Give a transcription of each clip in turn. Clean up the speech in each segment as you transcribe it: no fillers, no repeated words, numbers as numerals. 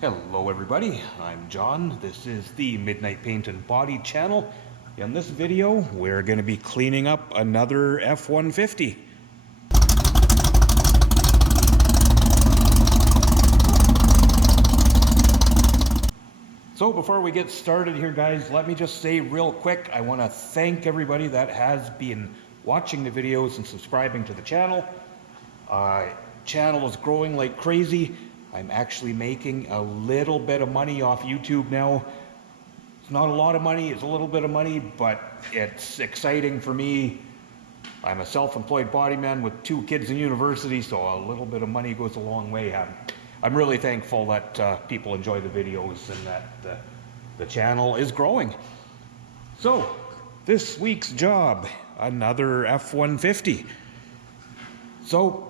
Hello everybody, I'm John. This is the Midnight Paint and Body channel. In this video, we're going to be cleaning up another F-150. So before we get started here guys, let me just say real quick, I want to thank everybody that has been watching the videos and subscribing to the channel. Channel is growing like crazy. I'm actually making a little bit of money off YouTube now. It's not a lot of money, it's a little bit of money, but it's exciting for me. I'm a self-employed body man with 2 kids in university, so a little bit of money goes a long way. I'm really thankful that people enjoy the videos and that the channel is growing. So, this week's job, another F-150. So,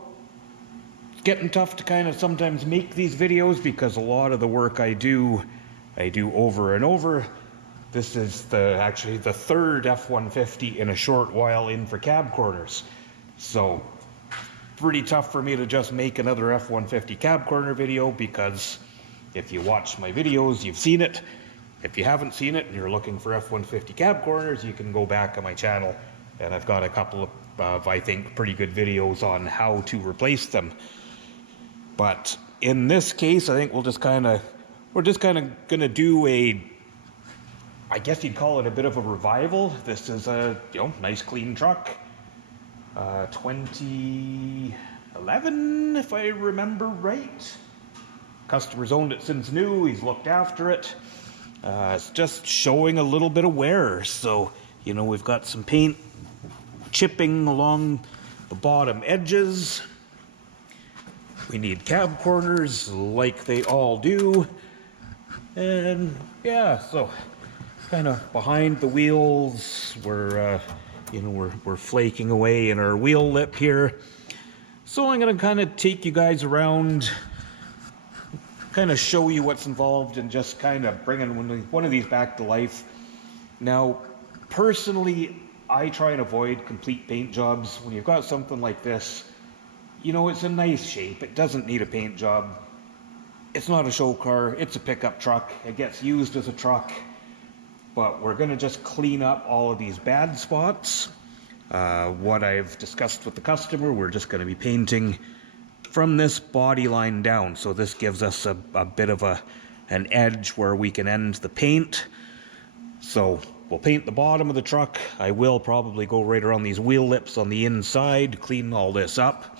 it's getting tough to kind of sometimes make these videos because a lot of the work I do over and over. This is actually the 3rd F-150 in a short while in for cab corners. So pretty tough for me to just make another F-150 cab corner video, because if you watch my videos, you've seen it. If you haven't seen it and you're looking for F-150 cab corners, you can go back on my channel and I've got a couple of I think pretty good videos on how to replace them. But in this case, I think we're just kind of gonna do I guess you'd call it a bit of a revival. This is a nice clean truck, 2011 if I remember right. Customer's owned it since new. He's looked after it. It's just showing a little bit of wear. So we've got some paint chipping along the bottom edges. We need cab corners like they all do. And yeah, so kind of behind the wheels, we're flaking away in our wheel lip here. So I'm going to kind of take you guys around, kind of show you what's involved, and just kind of bringing one of these back to life. Now, personally, I try and avoid complete paint jobs. When you've got something like this, it's a nice shape. It doesn't need a paint job. It's not a show car. It's a pickup truck. It gets used as a truck. But we're going to just clean up all of these bad spots. What I've discussed with the customer, we're just going to be painting from this body line down. So this gives us a bit of an edge where we can end the paint. So we'll paint the bottom of the truck. I will probably go right around these wheel lips on the inside, clean all this up.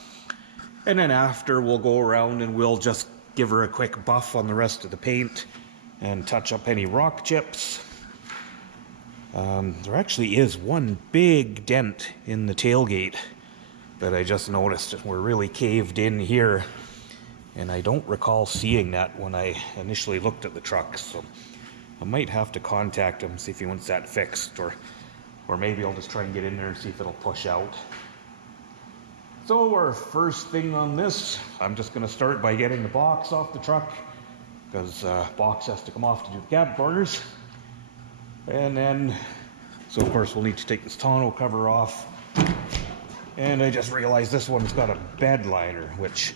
And then after, we'll go around and we'll just give her a quick buff on the rest of the paint and touch up any rock chips. There actually is one big dent in the tailgate that I just noticed. We're really caved in here, and I don't recall seeing that when I initially looked at the truck. So I might have to contact him, see if he wants that fixed, or maybe I'll just try and get in there and see if it'll push out. So our first thing on this, I'm just going to start by getting the box off the truck, because box has to come off to do the cab corners. And then, so of course we'll need to take this tonneau cover off. And I just realized this one's got a bed liner, which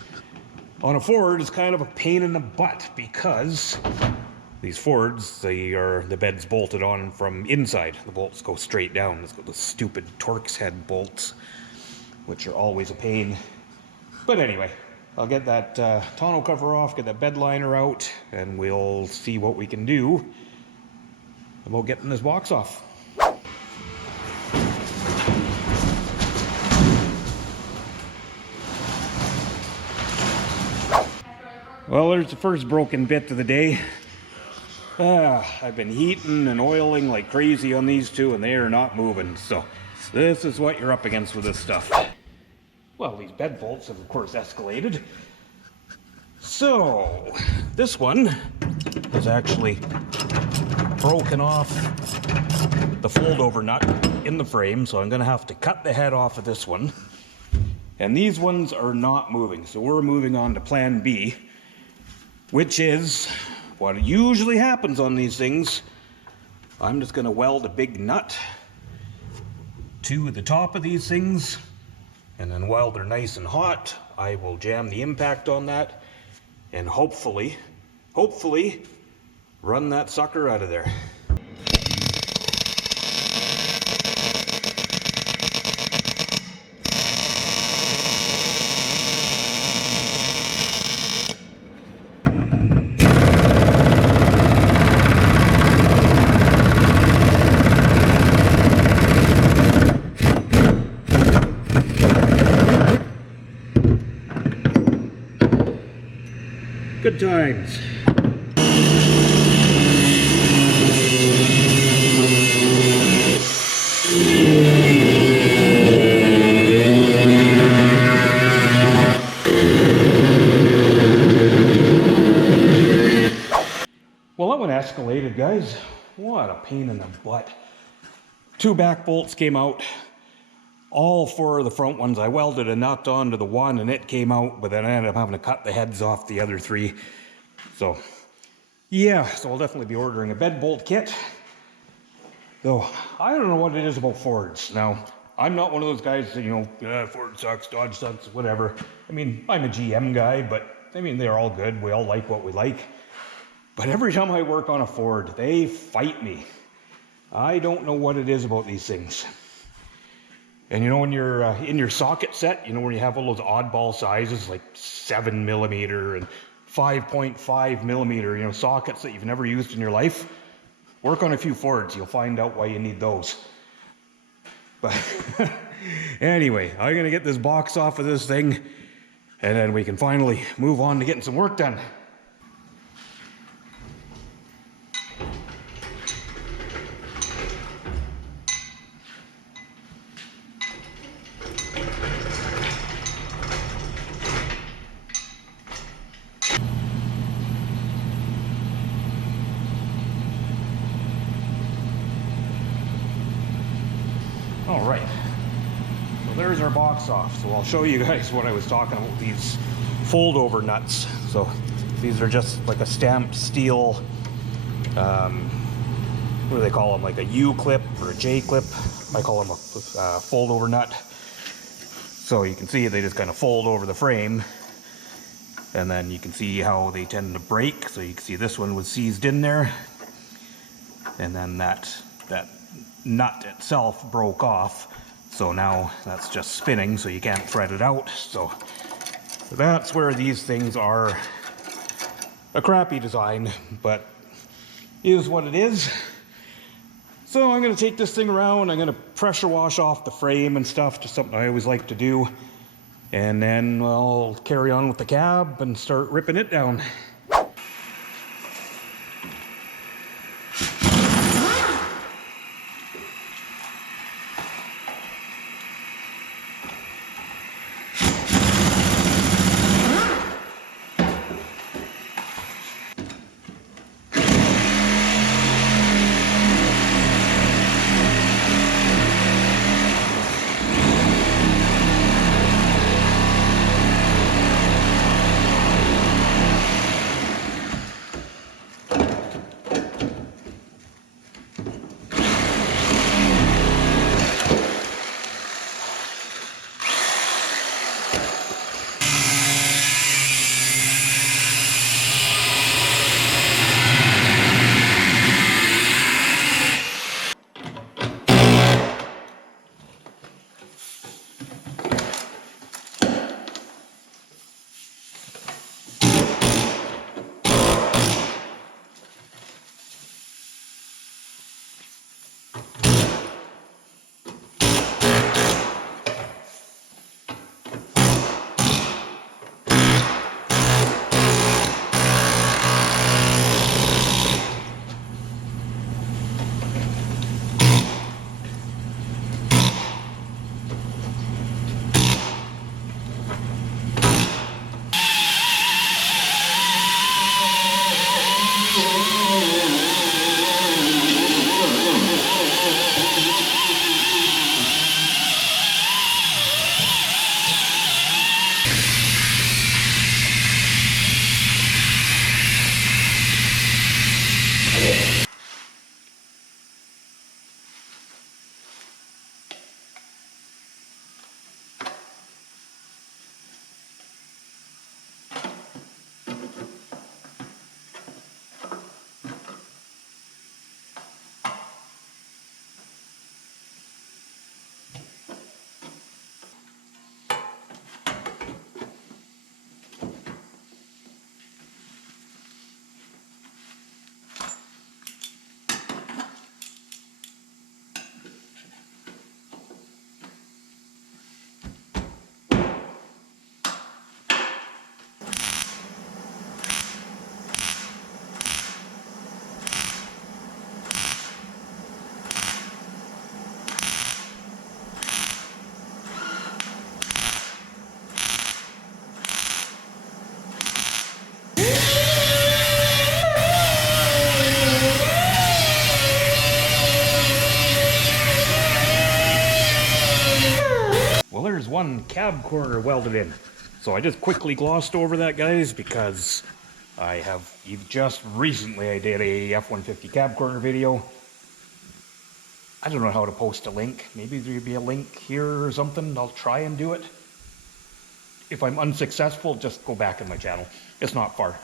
on a Ford is kind of a pain in the butt, because these Fords, the bed's bolted on from inside. The bolts go straight down. It's got the stupid Torx head bolts, which are always a pain. But anyway, I'll get that tonneau cover off, get that bed liner out, and we'll see what we can do about getting this box off. Well, there's the first broken bit of the day. I've been heating and oiling like crazy on these two, and they are not moving. So this is what you're up against with this stuff. Well, these bed bolts have of course escalated. So this one is actually broken off the fold-over nut in the frame, so I'm going to have to cut the head off of this one. And these ones are not moving, so we're moving on to plan B, which is what usually happens on these things. I'm just going to weld a big nut to the top of these things, and then while they're nice and hot, I will jam the impact on that, and hopefully hopefully run that sucker out of there. Good times. Well, that one escalated, guys. What a pain in the butt. 2 back bolts came out. All 4 of the front ones I welded a nut onto the one and it came out, but then I ended up having to cut the heads off the other 3. So, yeah, so I'll definitely be ordering a bed bolt kit. Though, I don't know what it is about Fords. Now, I'm not one of those guys that, Ford sucks, Dodge sucks, whatever. I mean, I'm a GM guy, but, I mean, they're all good. We all like what we like. But every time I work on a Ford, they fight me. I don't know what it is about these things. And when you're in your socket set, where you have all those oddball sizes, like 7mm and 5.5mm, sockets that you've never used in your life, work on a few Fords, you'll find out why you need those. But anyway, I'm gonna get this box off of this thing, and then we can finally move on to getting some work done. All right, so there's our box off. So I'll show you guys what I was talking about, these fold over nuts. So these are just like a stamped steel, what do they call them, like a U-clip or a J-clip. I call them a fold over nut. So you can see they just kind of fold over the frame, and then you can see how they tend to break. So you can see this one was seized in there, and then that nut itself broke off, so now that's just spinning, so you can't thread it out. So that's where these things are a crappy design, but is what it is. So I'm going to take this thing around, I'm going to pressure wash off the frame and stuff, just something I always like to do, and then I'll carry on with the cab and start ripping it down. F1 cab corner welded in. So I just quickly glossed over that, guys, because just recently I did a F-150 cab corner video. I don't know how to post a link. Maybe there'd be a link here or something. I'll try and do it. If I'm unsuccessful, just go back in my channel. It's not far.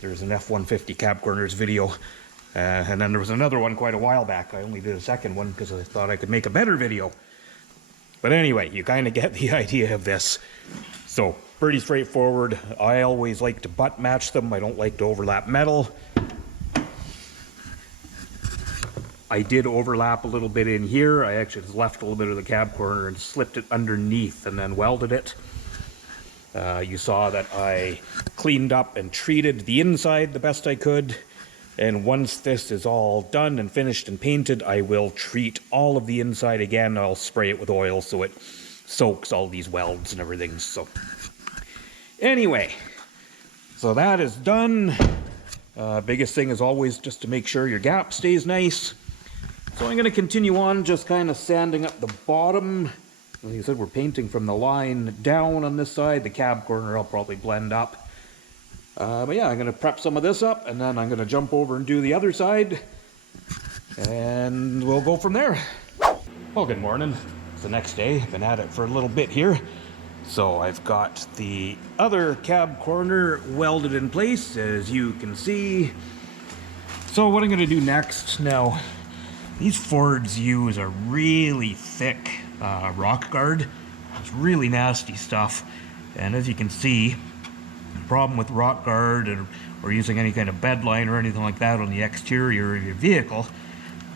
There's an F-150 cab corners video. And then there was another one quite a while back. I only did a second one because I thought I could make a better video. But anyway, you kind of get the idea of this. So, pretty straightforward. I always like to butt match them. I don't like to overlap metal. I did overlap a little bit in here. I actually just left a little bit of the cab corner and slipped it underneath and then welded it. You saw that I cleaned up and treated the inside the best I could. And once this is all done and finished and painted, I will treat all of the inside again. I'll spray it with oil so it soaks all these welds and everything. So anyway, so that is done. Biggest thing is always just to make sure your gap stays nice. So I'm going to continue on just kind of sanding up the bottom. Like I said, we're painting from the line down on this side. The cab corner I'll probably blend up. But yeah, I'm going to prep some of this up, and then I'm going to jump over and do the other side, and we'll go from there. Well, good morning. It's the next day. I've been at it for a little bit here. So I've got the other cab corner welded in place, as you can see. So what I'm going to do next, now, these Fords use a really thick rock guard. It's really nasty stuff, and as you can see, the problem with rock guard or using any kind of bed line or anything like that on the exterior of your vehicle,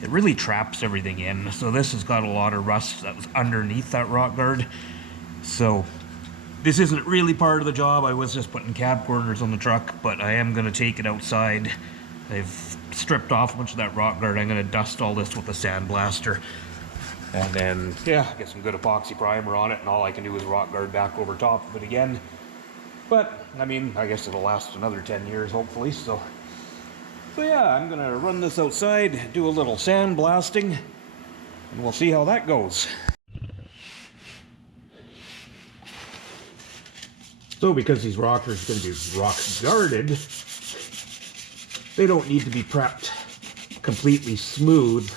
it really traps everything in. So this has got a lot of rust that was underneath that rock guard. So this isn't really part of the job. I was just putting cab corners on the truck, but I am going to take it outside. I've stripped off a bunch of that rock guard. I'm going to dust all this with a sandblaster. And then, yeah, get some good epoxy primer on it, and all I can do is rock guard back over top of it again. But, I mean, I guess it'll last another 10 years, hopefully, so yeah, I'm gonna run this outside, do a little sandblasting, and we'll see how that goes. So, because these rockers are gonna be rock guarded, they don't need to be prepped completely smooth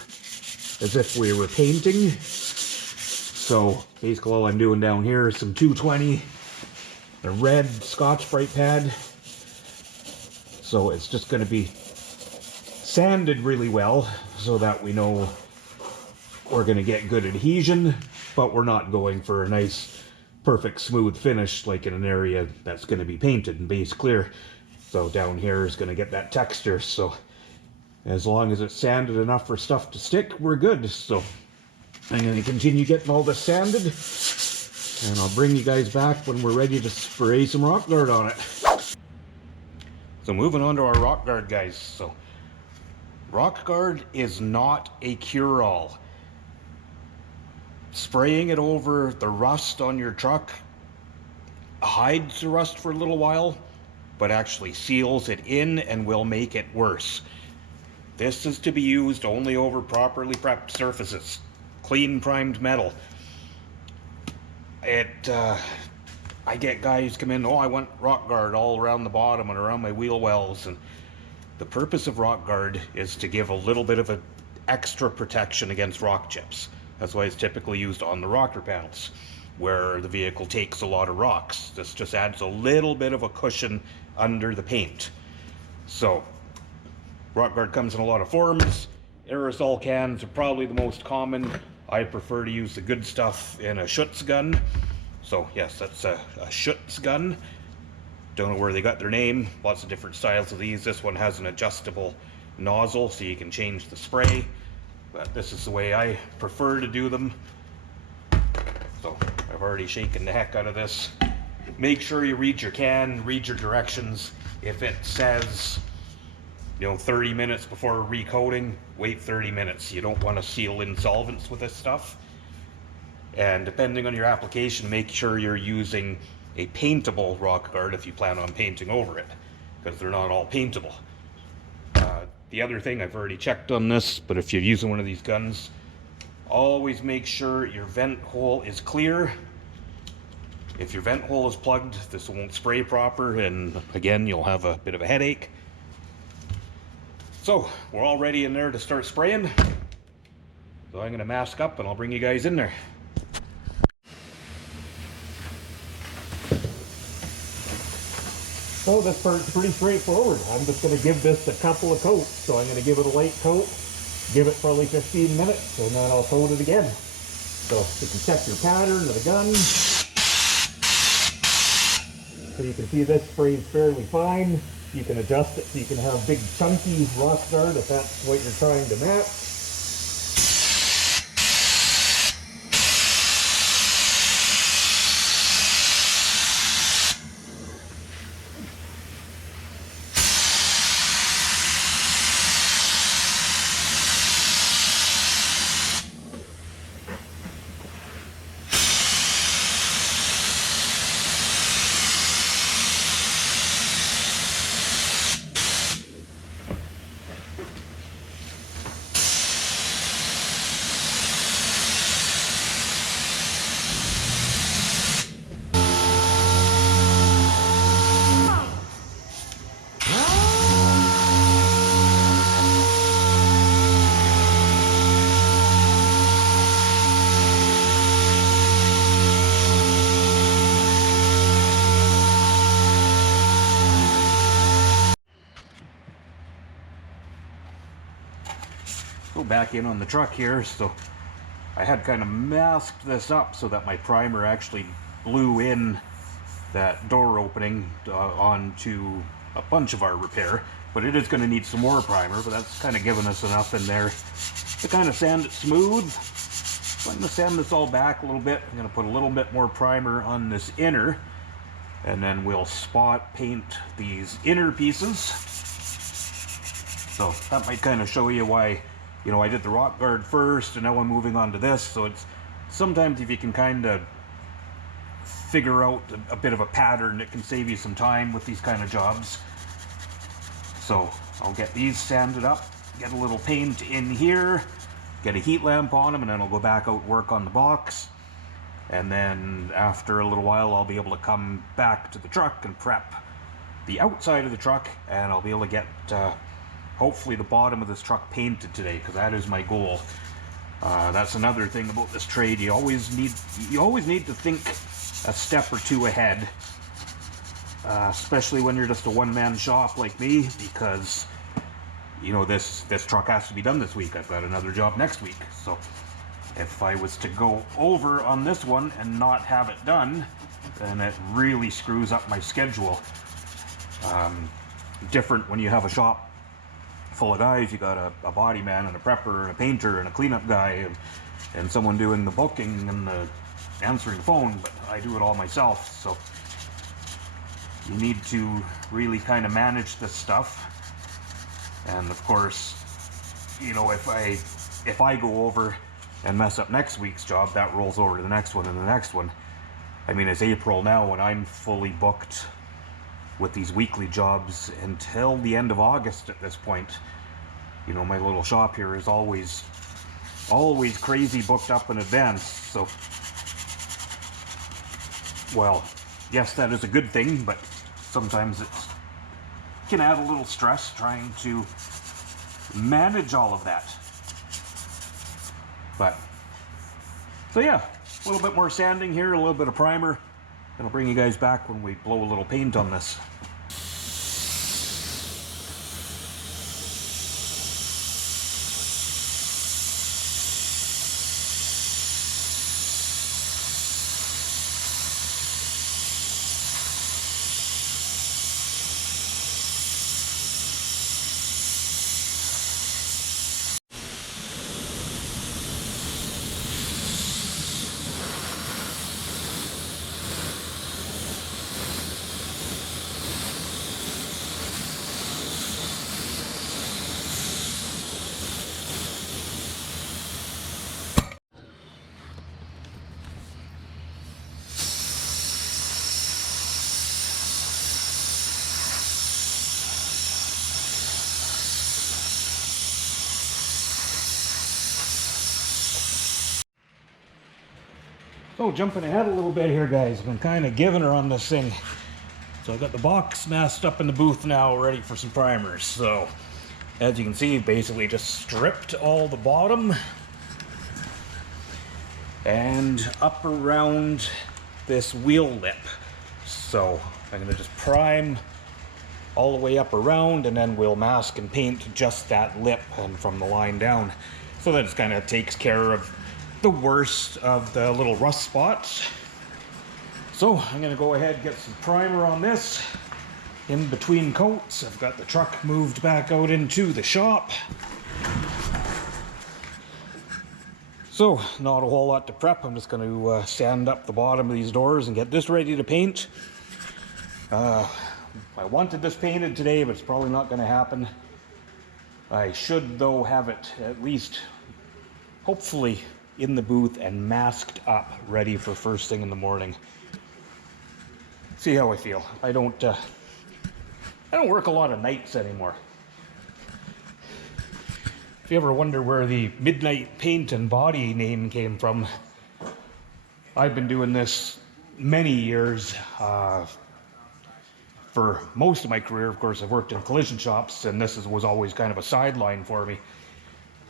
as if we were painting. So, basically all I'm doing down here is some 220. The red Scotch-Brite pad. So it's just going to be sanded really well so that we know we're going to get good adhesion, but we're not going for a nice, perfect, smooth finish like in an area that's going to be painted and base clear. So down here is going to get that texture. So as long as it's sanded enough for stuff to stick, we're good. So I'm going to continue getting all this sanded. And I'll bring you guys back when we're ready to spray some rock guard on it. So moving on to our rock guard, guys. So rock guard is not a cure-all. Spraying it over the rust on your truck hides the rust for a little while, but actually seals it in and will make it worse. This is to be used only over properly prepped surfaces. Clean primed metal. I get guys come in, oh, I want rock guard all around the bottom and around my wheel wells, and the purpose of rock guard is to give a little bit of an extra protection against rock chips. That's why it's typically used on the rocker panels, where the vehicle takes a lot of rocks. This just adds a little bit of a cushion under the paint. So, rock guard comes in a lot of forms. Aerosol cans are probably the most common. I prefer to use the good stuff in a Schutz gun. So yes, that's a Schutz gun. Don't know where they got their name. Lots of different styles of these. This one has an adjustable nozzle so you can change the spray. But this is the way I prefer to do them. So I've already shaken the heck out of this. Make sure you read your can, read your directions. If it says, 30 minutes before recoating, wait 30 minutes. You don't want to seal in solvents with this stuff. And depending on your application, make sure you're using a paintable rock guard if you plan on painting over it, because they're not all paintable. The other thing, I've already checked on this, but if you're using one of these guns, always make sure your vent hole is clear. If your vent hole is plugged, this won't spray proper, and again, you'll have a bit of a headache. So, we're all ready in there to start spraying. So I'm going to mask up and I'll bring you guys in there. So this part's pretty straightforward. I'm just going to give this a couple of coats. So I'm going to give it a light coat, give it probably 15 minutes, and then I'll coat it again. So you can check your pattern of the gun. So you can see this sprays fairly fine. You can adjust it so you can have big chunky rust guard if that's what you're trying to match. Go back in on the truck here. So I had kind of masked this up so that my primer actually blew in that door opening onto a bunch of our repair, but it is going to need some more primer, but that's kind of given us enough in there to kind of sand it smooth. So I'm going to sand this all back a little bit. I'm going to put a little bit more primer on this inner, and then we'll spot paint these inner pieces. So that might kind of show you why, you know, I did the rock guard first and now I'm moving on to this. So it's sometimes if you can kind of figure out a bit of a pattern, it can save you some time with these kind of jobs. So I'll get these sanded up, get a little paint in here, get a heat lamp on them, and then I'll go back out and work on the box. And then after a little while I'll be able to come back to the truck and prep the outside of the truck, and I'll be able to get hopefully the bottom of this truck painted today, because that is my goal. That's another thing about this trade. You always need to think a step or two ahead, especially when you're just a one-man shop like me, because you know this truck has to be done this week. I've got another job next week, so if I was to go over on this one and not have it done, then it really screws up my schedule. Different when you have a shop full of guys. You got a body man and a prepper and a painter and a cleanup guy and someone doing the booking and the answering the phone, but I do it all myself. So you need to really kind of manage this stuff. And of course, you know, if I go over and mess up next week's job, that rolls over to the next one and the next one. I mean, it's April now and I'm fully booked with these weekly jobs until the end of August at this point. You know, my little shop here is always crazy booked up in advance. So, well, yes, that is a good thing, but sometimes it can add a little stress trying to manage all of that. But, so yeah, a little bit more sanding here, a little bit of primer, and I'll bring you guys back when we blow a little paint on this. So jumping ahead a little bit here, guys, I've been kind of giving her on this thing. So I got the box masked up in the booth now, ready for some primers. So as you can see, basically just stripped all the bottom and up around this wheel lip. So I'm gonna just prime all the way up around, and then we'll mask and paint just that lip and from the line down. So that it kind of takes care of the worst of the little rust spots. So I'm gonna go ahead and get some primer on this in between coats. I've got the truck moved back out into the shop. So not a whole lot to prep. I'm just going to sand up the bottom of these doors and get this ready to paint. I wanted this painted today, but it's probably not going to happen. I should though have it at least hopefully in the booth and masked up, ready for first thing in the morning. See how I feel. I don't work a lot of nights anymore. If you ever wonder where the Midnight Paint and Body name came from, I've been doing this many years. For most of my career, of course, I've worked in collision shops, and this was always kind of a sideline for me.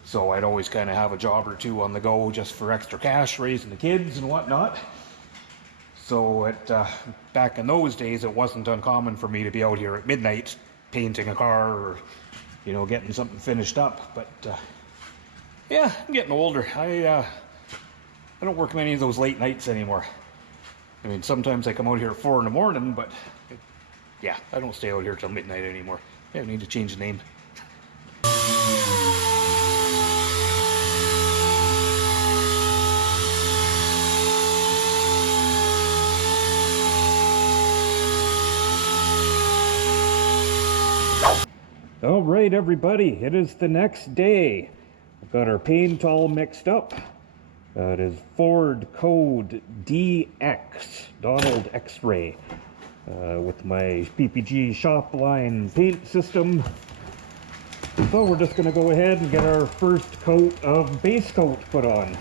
So I'd always kind of have a job or two on the go just for extra cash, raising the kids and whatnot. So back in those days, it wasn't uncommon for me to be out here at midnight painting a car or, you know, getting something finished up. But yeah, I'm getting older. I don't work many of those late nights anymore. I mean, sometimes I come out here at 4 in the morning, but yeah, I don't stay out here till midnight anymore. Yeah, I need to change the name. All right, everybody, it is the next day. We've got our paint all mixed up. It is Ford code DX, Donald X-Ray, with my PPG shop line paint system. So we're just gonna go ahead and get our first coat of base coat put on.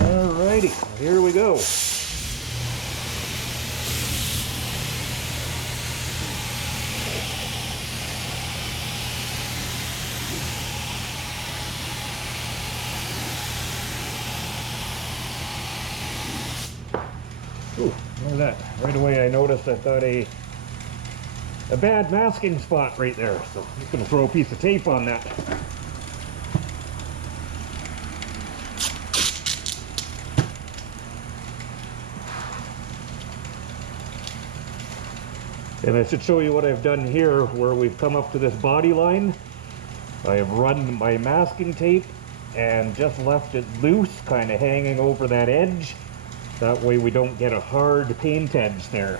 Alrighty, here we go. Ooh, look at that. Right away I noticed I've got a bad masking spot right there. So I'm just going to throw a piece of tape on that. And I should show you what I've done here where we've come up to this body line. I have run my masking tape and just left it loose, kind of hanging over that edge. That way we don't get a hard paint edge there.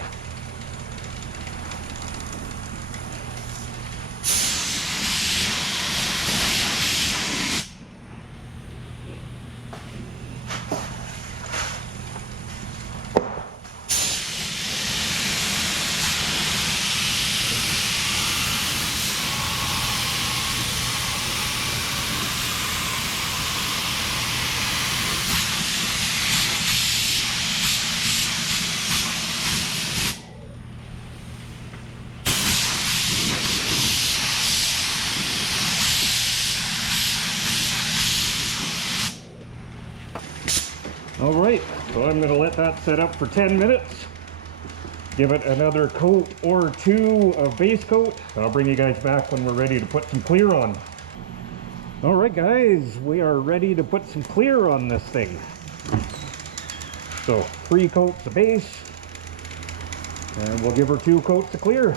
Alright, so I'm going to let that set up for 10 minutes. Give it another coat or two of base coat. I'll bring you guys back when we're ready to put some clear on. Alright guys, we are ready to put some clear on this thing. So 3 coats of base, and we'll give her 2 coats of clear.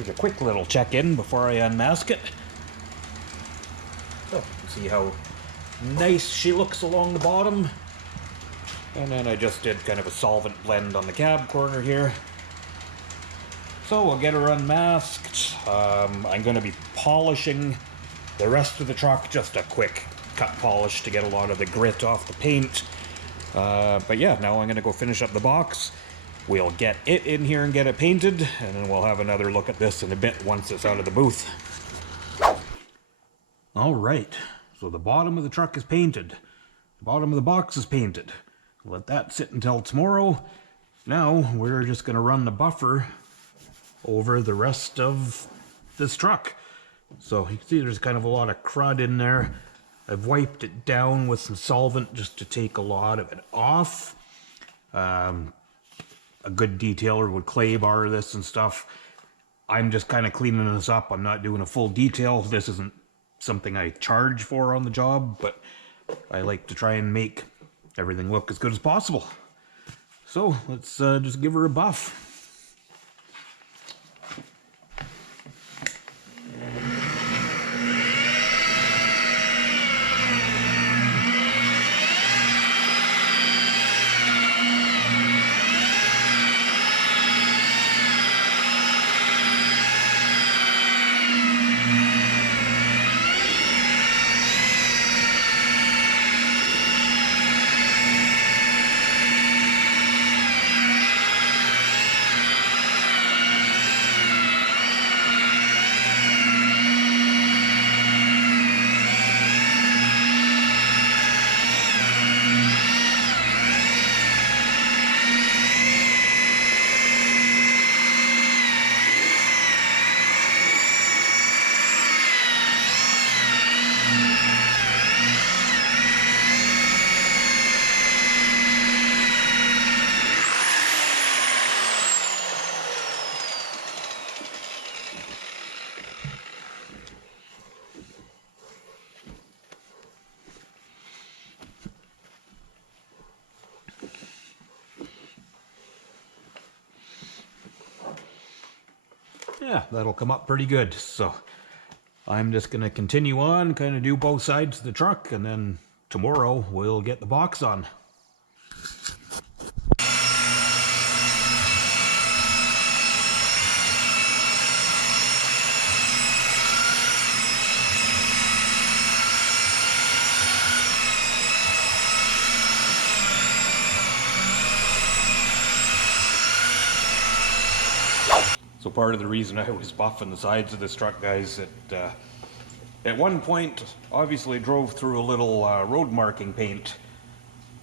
Here's a quick little check-in before I unmask it. So, see how nice she looks along the bottom. And then I just did kind of a solvent blend on the cab corner here. So we'll get her unmasked. I'm going to be polishing the rest of the truck, just a quick cut polish to get a lot of the grit off the paint. But yeah, now I'm going to go finish up the box. We'll get it in here and get it painted, and then we'll have another look at this in a bit once it's out of the booth. All right, so the bottom of the truck is painted. The bottom of the box is painted. Let that sit until tomorrow. Now we're just going to run the buffer over the rest of this truck. So you can see there's kind of a lot of crud in there. I've wiped it down with some solvent just to take a lot of it off. A good detailer would clay bar this and stuff. I'm just kind of cleaning this up. I'm not doing a full detail. This isn't something I charge for on the job, but I like to try and make everything look as good as possible. So let's just give her a buff. Yeah, that'll come up pretty good. So I'm just going to continue on, kind of do both sides of the truck, and then tomorrow we'll get the box on. So part of the reason I was buffing the sides of this truck, guys, at one point, obviously drove through a little road marking paint.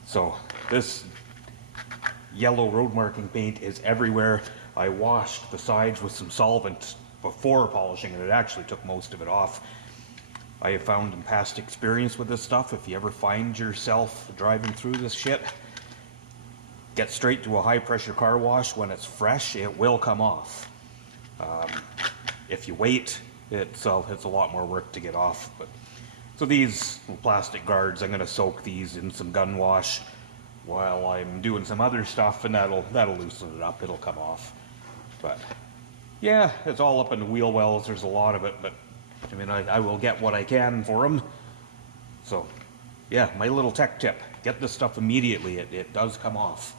So this yellow road marking paint is everywhere. I washed the sides with some solvent before polishing it. It actually took most of it off. I have found in past experience with this stuff, if you ever find yourself driving through this shit, get straight to a high pressure car wash. When it's fresh, it will come off. If you wait, it's a lot more work to get off. But so these plastic guards, I'm going to soak these in some gun wash while I'm doing some other stuff, and that'll loosen it up. It'll come off. But yeah, it's all up in the wheel wells. There's a lot of it, but I mean, I will get what I can for them. So yeah, my little tech tip: get this stuff immediately. It does come off.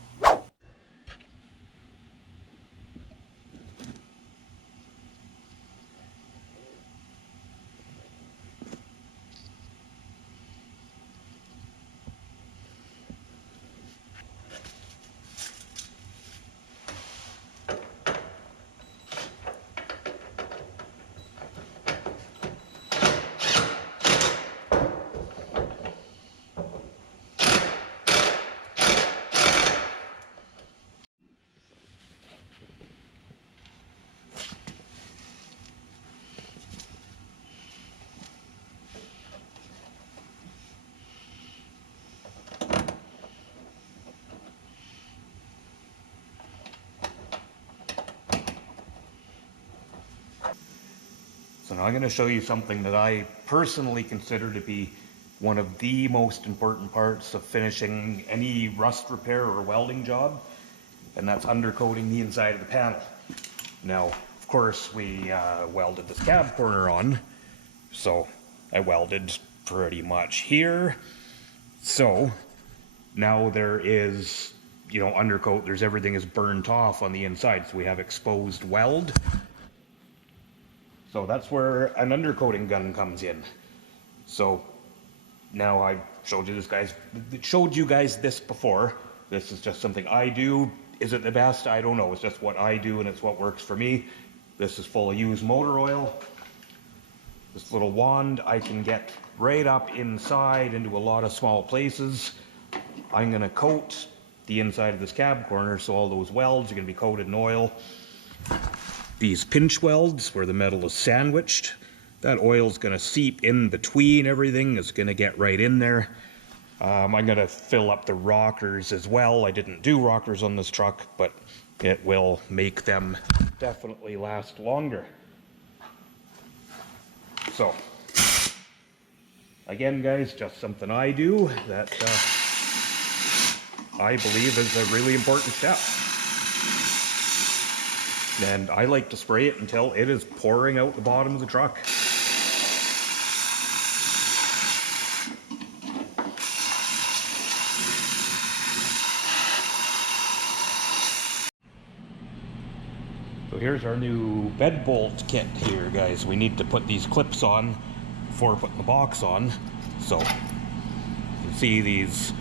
So now I'm going to show you something that I personally consider to be one of the most important parts of finishing any rust repair or welding job, and that's undercoating the inside of the panel. Now, of of course, we welded this cab corner on. So I welded pretty much here. So now there is, you know, undercoat, there's everything is burnt off on the inside. So we have exposed weld. So that's where an undercoating gun comes in. So now I showed you guys this before. This is just something I do. Is it the best? I don't know. It's just what I do and it's what works for me. This is full of used motor oil. This little wand I can get right up inside into a lot of small places. I'm gonna coat the inside of this cab corner so all those welds are gonna be coated in oil. These pinch welds where the metal is sandwiched, that oil's gonna seep in between everything. It's gonna get right in there. I'm gonna fill up the rockers as well. I didn't do rockers on this truck, but it will make them definitely last longer. So, again guys, just something I do that I believe is a really important step. And I like to spray it until it is pouring out the bottom of the truck. So here's our new bed bolt kit here, guys. We need to put these clips on before putting the box on. So you can see these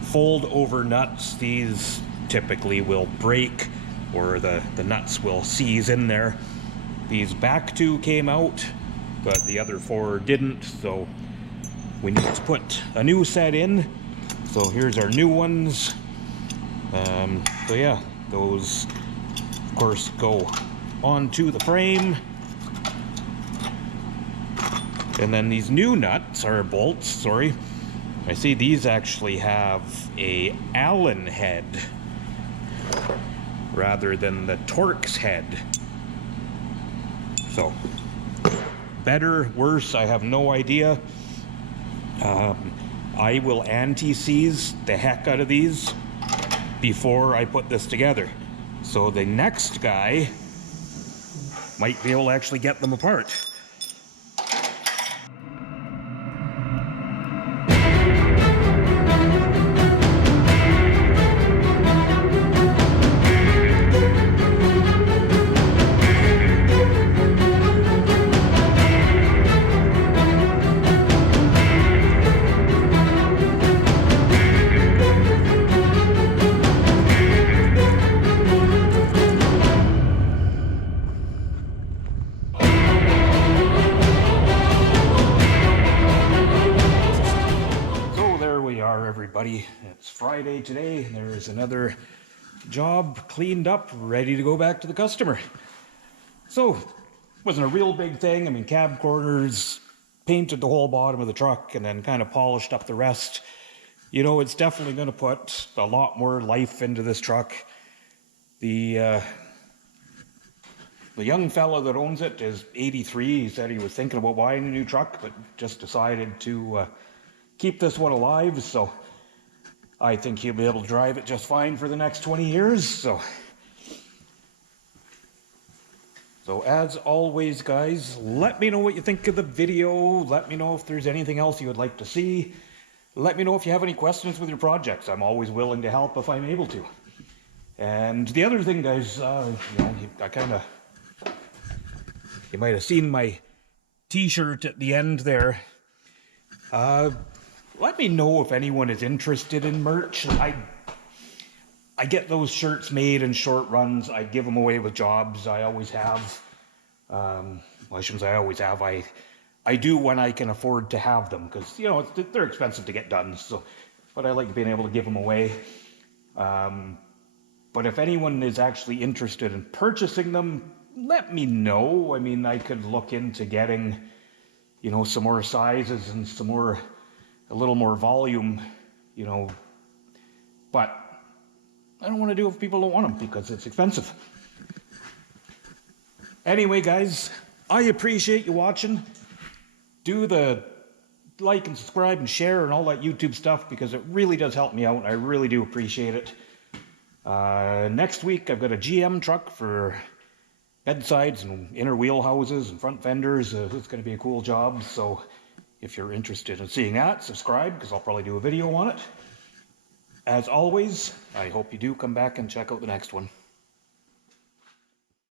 fold over nuts. These typically will break or the nuts will seize in there. These back two came out, but the other four didn't, so we need to put a new set in. So here's our new ones. So yeah, those of course go onto the frame. And then these new nuts, or bolts, sorry, I see these actually have a Allen head rather than the Torx head. So, better, worse, I have no idea. I will anti-seize the heck out of these before I put this together. So the next guy might be able to actually get them apart. Everybody, it's Friday today, and there is another job cleaned up, ready to go back to the customer. So, wasn't a real big thing. I mean, cab corners, painted the whole bottom of the truck, and then kind of polished up the rest. You know, it's definitely going to put a lot more life into this truck. The young fella that owns it is 83. He said he was thinking about buying a new truck, but just decided to keep this one alive, so I think he'll be able to drive it just fine for the next 20 years. So as always, guys, let me know what you think of the video. Let me know if there's anything else you would like to see. Let me know if you have any questions with your projects. I'm always willing to help if I'm able to. And the other thing, guys, you know, you might have seen my t-shirt at the end there. Let me know if anyone is interested in merch. I get those shirts made in short runs. I give them away with jobs. I always have. Well, I shouldn't say I always have. I do when I can afford to have them, because, you know, they're expensive to get done. So, but I like being able to give them away. But if anyone is actually interested in purchasing them, let me know. I mean, I could look into getting, you know, some more sizes and a little more volume, you know, but I don't want to do it if people don't want them, because it's expensive. Anyway, guys, I appreciate you watching. Do the like and subscribe and share and all that YouTube stuff, because it really does help me out. I really do appreciate it. Next week, I've got a GM truck for bed sides and inner wheel houses and front fenders. It's going to be a cool job. So if you're interested in seeing that, subscribe, because I'll probably do a video on it. As always, I hope you do come back and check out the next one.